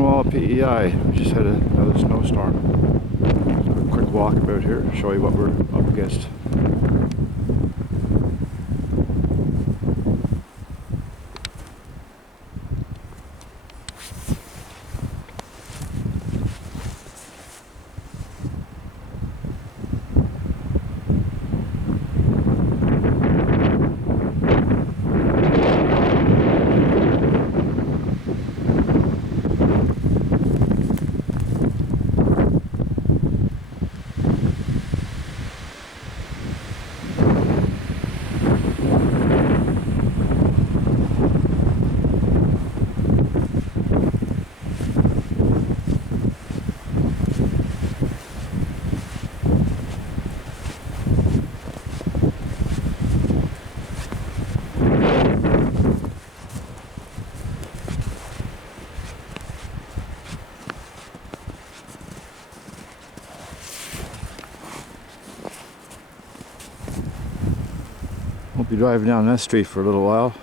Cornwall PEI. We just had another snowstorm. So a quick walk about here, show you what we're up against. Won't be driving down that street for a little while.